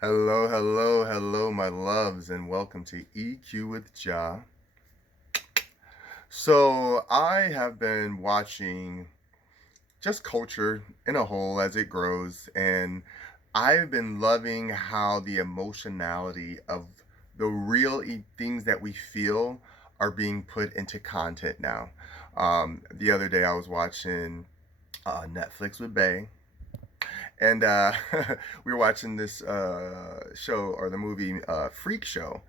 Hello, hello, hello, my loves, and welcome to EQ with Jah. So, I have been watching just culture in a whole as it grows, and I've been loving how the emotionality of the real things that we feel are being put into content now. The other day, I was watching Netflix with Bay, and we were watching this show or the movie Freak Show.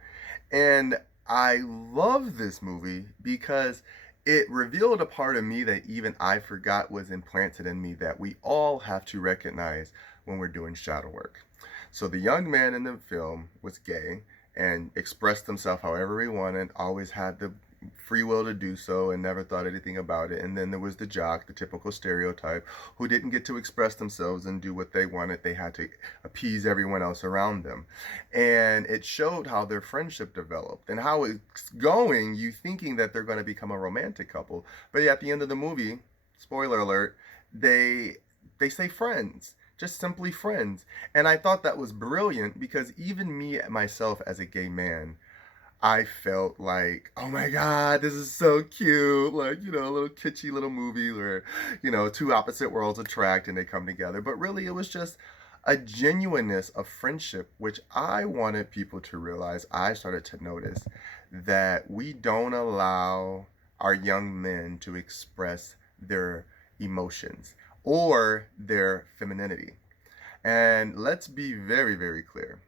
And I love this movie because it revealed a part of me that even I forgot was implanted in me that we all have to recognize when we're doing shadow work. So the young man in the film was gay and expressed himself however he wanted, always had the free will to do so and never thought anything about it. And then there was the jock, the typical stereotype, who didn't get to express themselves and do what they wanted. They had to appease everyone else around them. And it showed how their friendship developed and how it's going, you thinking that they're going to become a romantic couple. But at the end of the movie, spoiler alert, they they say friends, just simply friends. And I thought that was brilliant because even me myself as a gay man, I felt like, oh my God, this is so cute. Like, a little kitschy little movie where, two opposite worlds attract and they come together. But really, it was just a genuineness of friendship, which I wanted people to realize. I started to notice that we don't allow our young men to express their emotions or their femininity. And let's be very, very clear.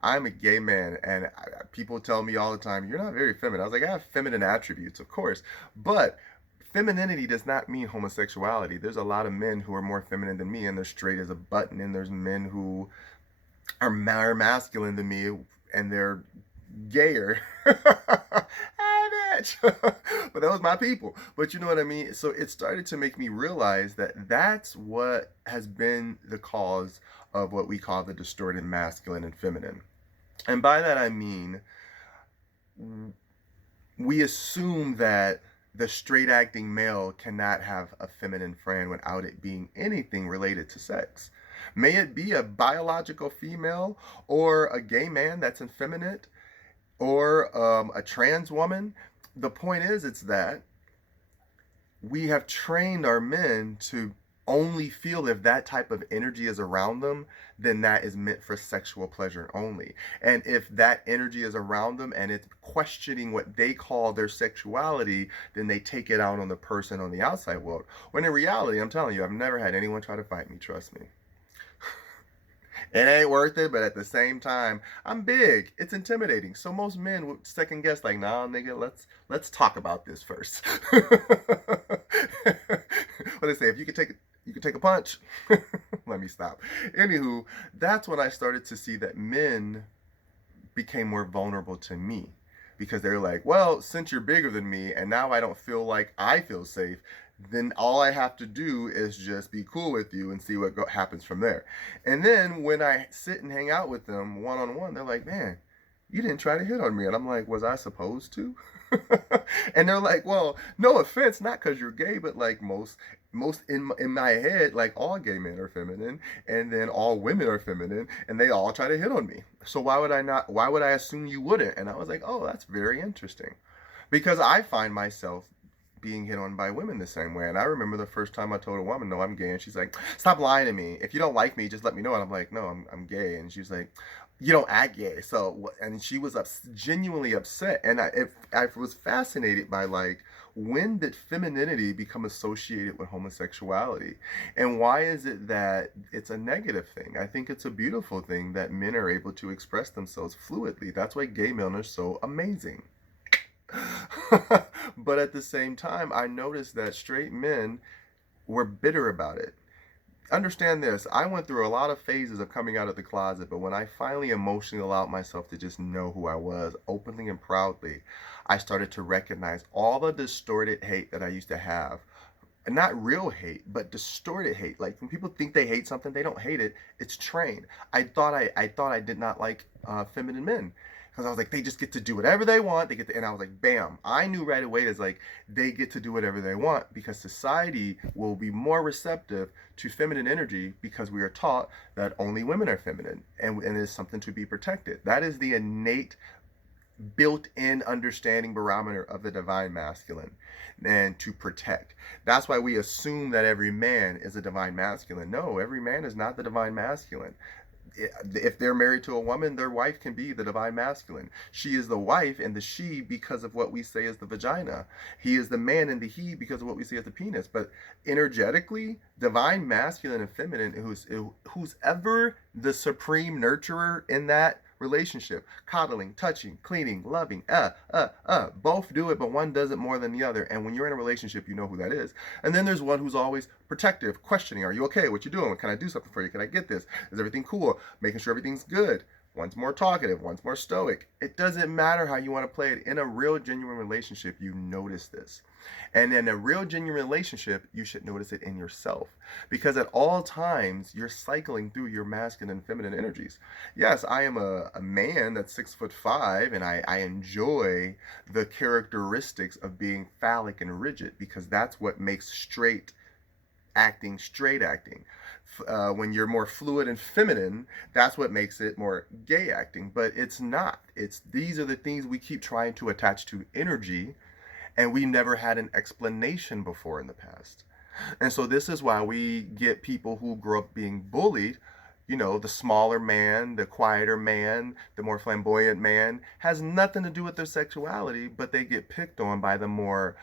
I'm a gay man, and people tell me all the time, "You're not very feminine." I was like, "I have feminine attributes, of course, but femininity does not mean homosexuality. There's a lot of men who are more feminine than me, and they're straight as a button, and there's men who are more masculine than me, and they're gayer." Hey, bitch! But that was my people. But you know what I mean? So it started to make me realize that that's what has been the cause of what we call the distorted masculine and feminine. And by that I mean, we assume that the straight acting male cannot have a feminine friend without it being anything related to sex. May it be a biological female or a gay man that's effeminate or a trans woman. The point is, it's that we have trained our men to only feel if that type of energy is around them, then that is meant for sexual pleasure only. And if that energy is around them and it's questioning what they call their sexuality, then they take it out on the person on the outside world. When in reality, I'm telling you, I've never had anyone try to fight me, trust me. It ain't worth it, but at the same time, I'm big. It's intimidating. So most men would second guess, like, nah, nigga, let's talk about this first. What they say, if you can take a punch. Let me stop. Anywho, that's when I started to see that men became more vulnerable to me because they're like, well, since you're bigger than me and now I don't feel like I feel safe, then all I have to do is just be cool with you and see what happens from there. And then when I sit and hang out with them one on one, they're like, man, you didn't try to hit on me. And I'm like, was I supposed to? And they're like, well, no offense, not because you're gay, but like most in my head, like all gay men are feminine, and then all women are feminine, and they all try to hit on me. So why would I not? Why would I assume you wouldn't? And I was like, oh, that's very interesting, because I find myself being hit on by women the same way. And I remember the first time I told a woman, no, I'm gay. And she's like, stop lying to me. If you don't like me, just let me know. And I'm like, no, I'm gay. And she's like, you don't act gay. So, and she was genuinely upset. And I was fascinated by like, when did femininity become associated with homosexuality? And why is it that it's a negative thing? I think it's a beautiful thing that men are able to express themselves fluidly. That's why gay men are so amazing. But at the same time, I noticed that straight men were bitter about it. Understand this, I went through a lot of phases of coming out of the closet, but when I finally emotionally allowed myself to just know who I was openly and proudly, I started to recognize all the distorted hate that I used to have. Not real hate, but distorted hate. Like when people think they hate something, they don't hate it. It's trained. I thought I did not like feminine men. because I was like, they just get to do whatever they want. They get to, and I was like, bam! I knew right away it's like they get to do whatever they want because society will be more receptive to feminine energy because we are taught that only women are feminine, and it's something to be protected. That is the innate built-in understanding barometer of the divine masculine and to protect. That's why we assume that every man is a divine masculine. No, every man is not the divine masculine. If they're married to a woman, their wife can be the divine masculine. She is the wife and the she because of what we say is the vagina. He is the man and the he because of what we say is the penis. But energetically, divine masculine and feminine, who's ever the supreme nurturer in that relationship, coddling, touching, cleaning, loving, both do it, but one does it more than the other. And when you're in a relationship, you know who that is. And then there's one who's always protective, questioning, are you okay? What you doing? Can I do something for you? Can I get this? Is everything cool? Making sure everything's good. One's more talkative, one's more stoic. It doesn't matter how you want to play it. In a real, genuine relationship, you notice this. And in a real, genuine relationship, you should notice it in yourself. Because at all times, you're cycling through your masculine and feminine energies. Yes, I am a man that's 6'5", and I enjoy the characteristics of being phallic and rigid because that's what makes straight acting straight acting. When you're more fluid and feminine, that's what makes it more gay acting. But it's not. These are the things we keep trying to attach to energy, and we never had an explanation before in the past. And so this is why we get people who grow up being bullied. You know, the smaller man, the quieter man, the more flamboyant man has nothing to do with their sexuality, but they get picked on by the more,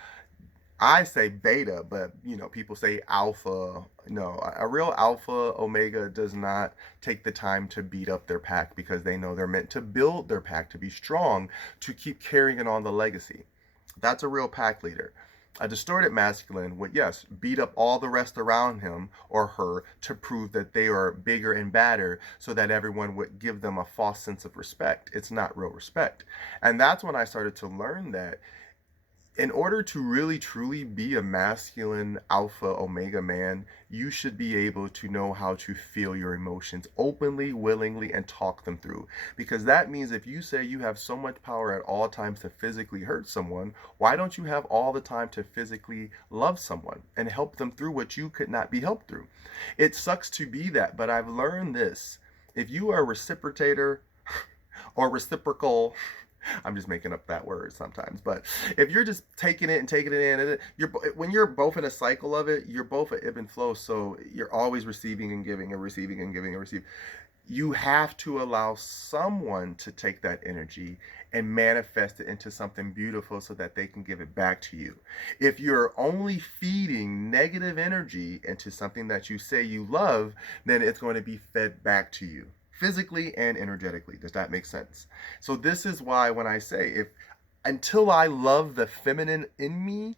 I say beta, but you know, people say alpha. No, a real alpha omega does not take the time to beat up their pack because they know they're meant to build their pack to be strong, to keep carrying on the legacy. That's a real pack leader. A distorted masculine would, yes, beat up all the rest around him or her to prove that they are bigger and badder so that everyone would give them a false sense of respect. It's not real respect. And that's when I started to learn that in order to really truly be a masculine alpha omega man, you should be able to know how to feel your emotions openly, willingly, and talk them through. Because that means if you say you have so much power at all times to physically hurt someone, why don't you have all the time to physically love someone and help them through what you could not be helped through? It sucks to be that, but I've learned this. If you are a reciprocator or reciprocal, I'm just making up that word sometimes, but if you're just taking it and taking it in, and when you're both in a cycle of it, you're both at ebb and flow. So you're always receiving and giving and receiving and giving and receiving. You have to allow someone to take that energy and manifest it into something beautiful so that they can give it back to you. If you're only feeding negative energy into something that you say you love, then it's going to be fed back to you, physically and energetically. Does that make sense? So this is why when I say, if until I love the feminine in me,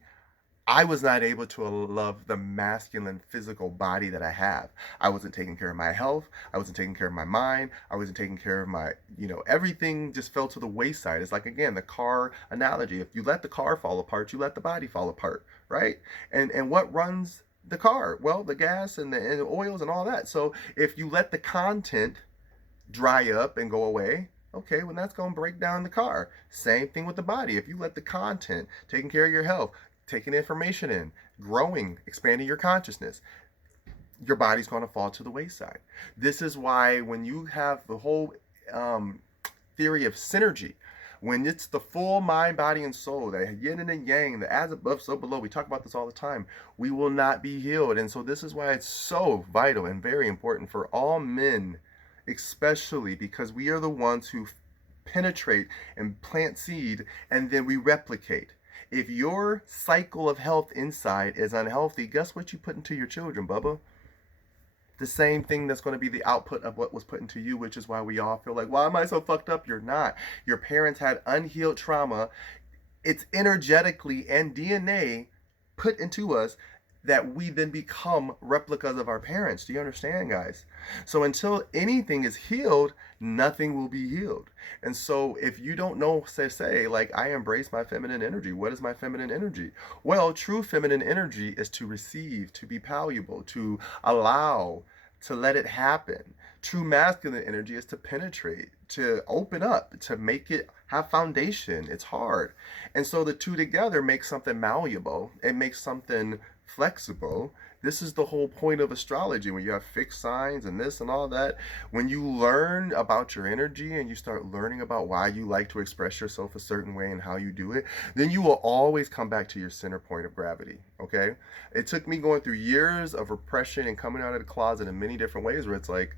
I was not able to love the masculine physical body that I have. I wasn't taking care of my health. I wasn't taking care of my mind. I wasn't taking care of my, everything just fell to the wayside. It's like, again, the car analogy. If you let the car fall apart, you let the body fall apart, right? And what runs the car? Well, the gas and the oils and all that. So if you let the content dry up and go away, okay, well, that's going to break down the car. Same thing with the body. If you let the content, taking care of your health, taking information in, growing, expanding your consciousness, your body's going to fall to the wayside. This is why when you have the whole theory of synergy, when it's the full mind, body, and soul, the yin and the yang, the as above, so below, we talk about this all the time, we will not be healed. And so this is why it's so vital and very important for all men, especially because we are the ones who penetrate and plant seed, and then we replicate. If your cycle of health inside is unhealthy, guess what you put into your children, Bubba? The same thing that's going to be the output of what was put into you, which is why we all feel like, why am I so fucked up? You're not. Your parents had unhealed trauma. It's energetically and DNA put into us that we then become replicas of our parents. Do you understand, guys? So until anything is healed, nothing will be healed. And so if you don't know, say, like, I embrace my feminine energy. What is my feminine energy? Well, true feminine energy is to receive, to be palpable, to allow, to let it happen, True masculine energy is to penetrate, to open up, to make it have foundation. It's hard. And so the two together make something malleable. It makes something flexible. This is the whole point of astrology when you have fixed signs and this and all that. When you learn about your energy and you start learning about why you like to express yourself a certain way and how you do it, then you will always come back to your center point of gravity. Okay? It took me going through years of repression and coming out of the closet in many different ways where it's like,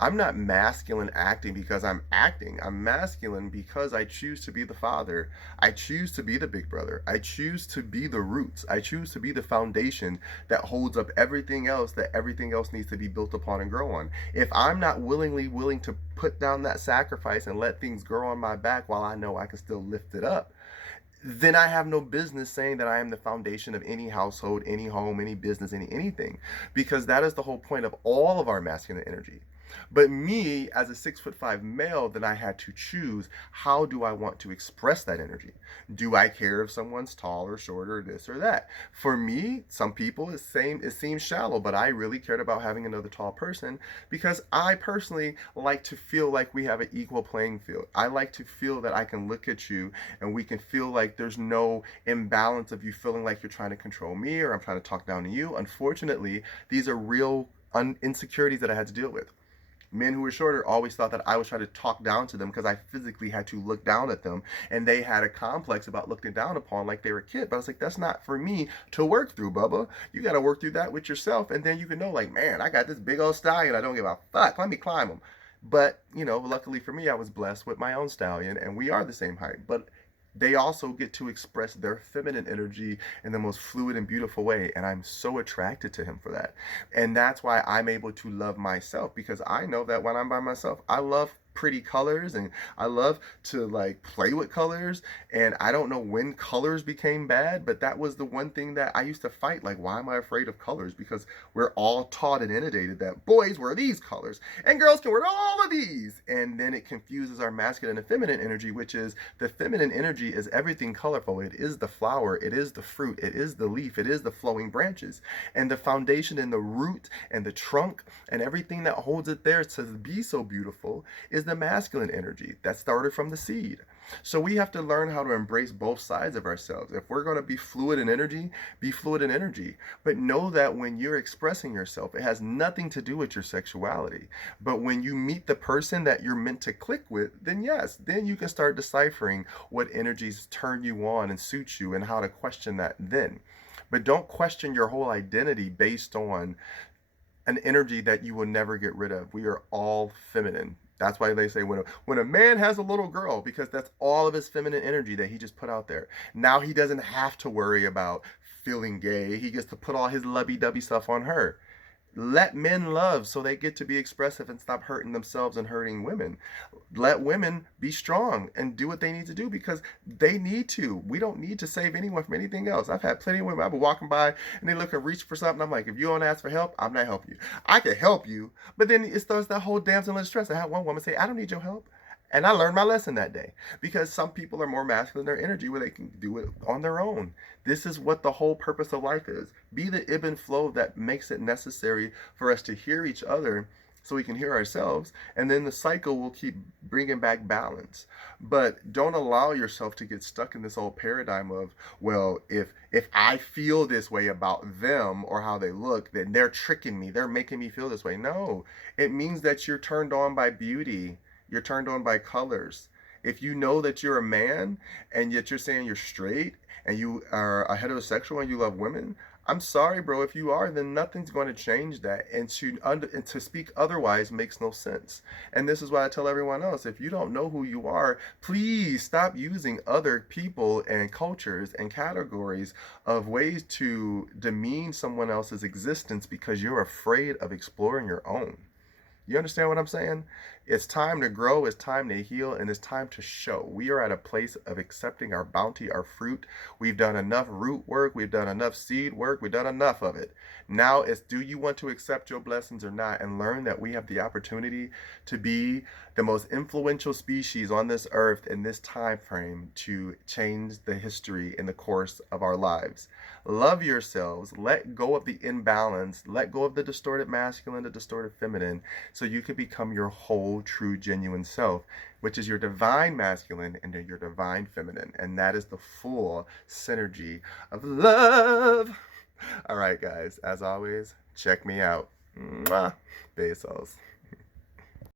I'm not masculine acting because I'm acting. I'm masculine because I choose to be the father. I choose to be the big brother. I choose to be the roots. I choose to be the foundation that holds up everything else that everything else needs to be built upon and grow on. If I'm not willingly willing to put down that sacrifice and let things grow on my back while I know I can still lift it up, then I have no business saying that I am the foundation of any household, any home, any business, anything, because that is the whole point of all of our masculine energy. But me, as a 6'5" male, then I had to choose, how do I want to express that energy? Do I care if someone's tall or short or this or that? For me, some people it seems shallow, but I really cared about having another tall person because I personally like to feel like we have an equal playing field. I like to feel that I can look at you and we can feel like there's no imbalance of you feeling like you're trying to control me or I'm trying to talk down to you. Unfortunately, these are real insecurities that I had to deal with. Men who were shorter always thought that I was trying to talk down to them because I physically had to look down at them, and they had a complex about looking down upon like they were a kid. But I was like, that's not for me to work through, Bubba. You got to work through that with yourself, and then you can know, like, man, I got this big old stallion. I don't give a fuck. Let me climb him. But luckily for me, I was blessed with my own stallion, and we are the same height. But they also get to express their feminine energy in the most fluid and beautiful way. And I'm so attracted to him for that. And that's why I'm able to love myself, because I know that when I'm by myself, I love pretty colors and I love to like play with colors. And I don't know when colors became bad, but that was the one thing that I used to fight. Like, why am I afraid of colors? Because we're all taught and inundated that boys wear these colors and girls can wear all of these. And then it confuses our masculine and feminine energy, which is the feminine energy is everything colorful. It is the flower, it is the fruit, it is the leaf, it is the flowing branches. And the foundation and the root and the trunk and everything that holds it there to be so beautiful is the masculine energy that started from the seed. So we have to learn how to embrace both sides of ourselves. If we're going to be fluid in energy, be fluid in energy. But know that when you're expressing yourself, it has nothing to do with your sexuality. But when you meet the person that you're meant to click with, then yes, then you can start deciphering what energies turn you on and suit you and how to question that then. But don't question your whole identity based on an energy that you will never get rid of. We are all feminine. That's why they say when a man has a little girl, because that's all of his feminine energy that he just put out there. Now he doesn't have to worry about feeling gay. He gets to put all his lovey-dovey stuff on her. Let men love so they get to be expressive and stop hurting themselves and hurting women. Let women be strong and do what they need to do because they need to. We don't need to save anyone from anything else. I've had plenty of women. I've been walking by and they look and reach for something. I'm like, if you don't ask for help, I'm not helping you. I can help you. But then it starts that whole damsel in distress. I had one woman say, I don't need your help. And I learned my lesson that day because some people are more masculine in their energy where they can do it on their own. This is what the whole purpose of life is. Be the ebb and flow that makes it necessary for us to hear each other so we can hear ourselves. And then the cycle will keep bringing back balance. But don't allow yourself to get stuck in this old paradigm of, well, if I feel this way about them or how they look, then they're tricking me. They're making me feel this way. No, it means that you're turned on by beauty. You're turned on by colors. If you know that you're a man and yet you're saying you're straight and you are a heterosexual and you love women, I'm sorry, bro. If you are, then nothing's going to change that. And to speak otherwise makes no sense. And this is why I tell everyone else, if you don't know who you are, please stop using other people and cultures and categories of ways to demean someone else's existence because you're afraid of exploring your own. You understand what I'm saying? It's time to grow, it's time to heal, and it's time to show. We are at a place of accepting our bounty, our fruit. We've done enough root work, we've done enough seed work, we've done enough of it. Now it's, do you want to accept your blessings or not, and learn that we have the opportunity to be the most influential species on this earth in this time frame to change the history in the course of our lives. Love yourselves, let go of the imbalance, let go of the distorted masculine, the distorted feminine, so you can become your whole, true, genuine self, which is your divine masculine and your divine feminine. And that is the full synergy of love. All right, guys, as always, check me out. Mwah. Besos.